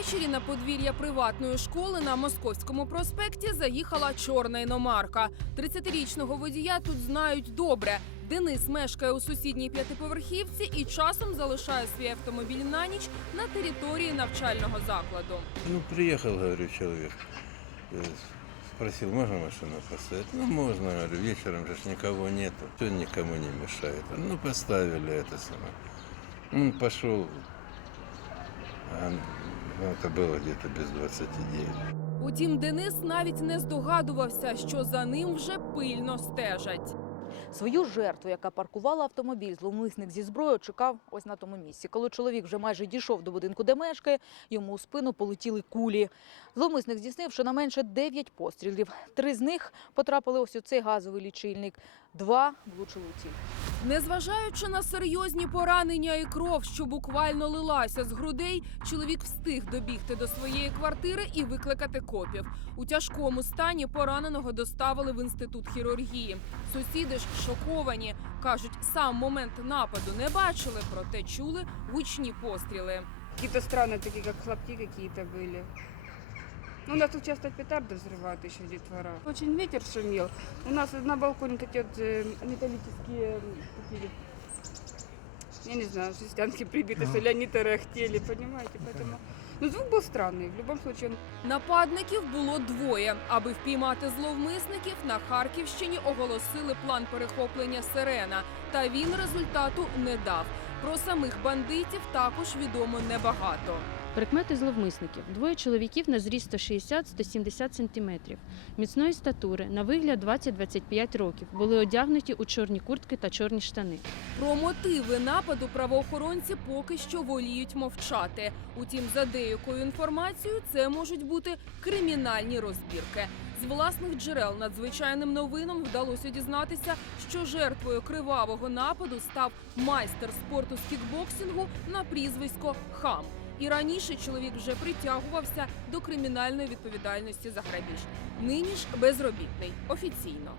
Ввечері на подвір'я приватної школи на Московському проспекті заїхала чорна іномарка. 30-річного водія тут знають добре. Денис мешкає у сусідній п'ятиповерхівці і часом залишає свій автомобіль на ніч на території навчального закладу. Ну, приехал, говорю, человек. Э, Спросил, можно машину поставить? Ну, можно, говорю, вечером же никого нету. Все никому не мешает. Ну, поставили это самое. Он пошел, ну, это было где-то без 29. Утім, Денис навіть не здогадувався, що за ним вже пильно стежать. Свою жертву, яка паркувала автомобіль, зловмисник зі зброєю чекав ось на тому місці. Коли чоловік вже майже дійшов до будинку, де мешкає, йому у спину полетіли кулі. Зловмисник здійснив щонайменше 9 пострілів. Три з них потрапили ось у цей газовий лічильник, два влучили у ціль. Незважаючи на серйозні поранення і кров, що буквально лилася з грудей, чоловік встиг добігти до своєї квартири і викликати копів. У тяжкому стані пораненого доставили в інститут хірургії. Сусіди ж шоковані. кажуть, сам момент нападу не бачили, проте чули гучні постріли. Какие-то странные такие, как хлопки какие-то были. Ну, у нас тут часто петарды взрывают еще детвора. Очень ветер шумел. У нас на балконе такие вот э, металлические м, такие, я не знаю, жестянки прибиты, что ли, они тарахтели, понимаете, поэтому... Ну, звук был странный, в любом случае Нападників було двоє. Аби впіймати зловмисників, на Харківщині оголосили план перехоплення Сирена. Та він результату не дав. Про самих бандитів також відомо небагато. Прикмети зловмисників. Двоє чоловіків на зріст 160-170 см, міцної статури, на вигляд 20-25 років. Були одягнуті у чорні куртки та чорні штани. Про мотиви нападу правоохоронці поки що воліють мовчати. Утім, за деякою інформацією, це можуть бути кримінальні розбірки. З власних джерел надзвичайним новинам вдалося дізнатися, що жертвою кривавого нападу став майстер спорту з кікбоксингу на прізвисько Хам. І раніше чоловік вже притягувався до кримінальної відповідальності за грабіж. Нині ж безробітний офіційно.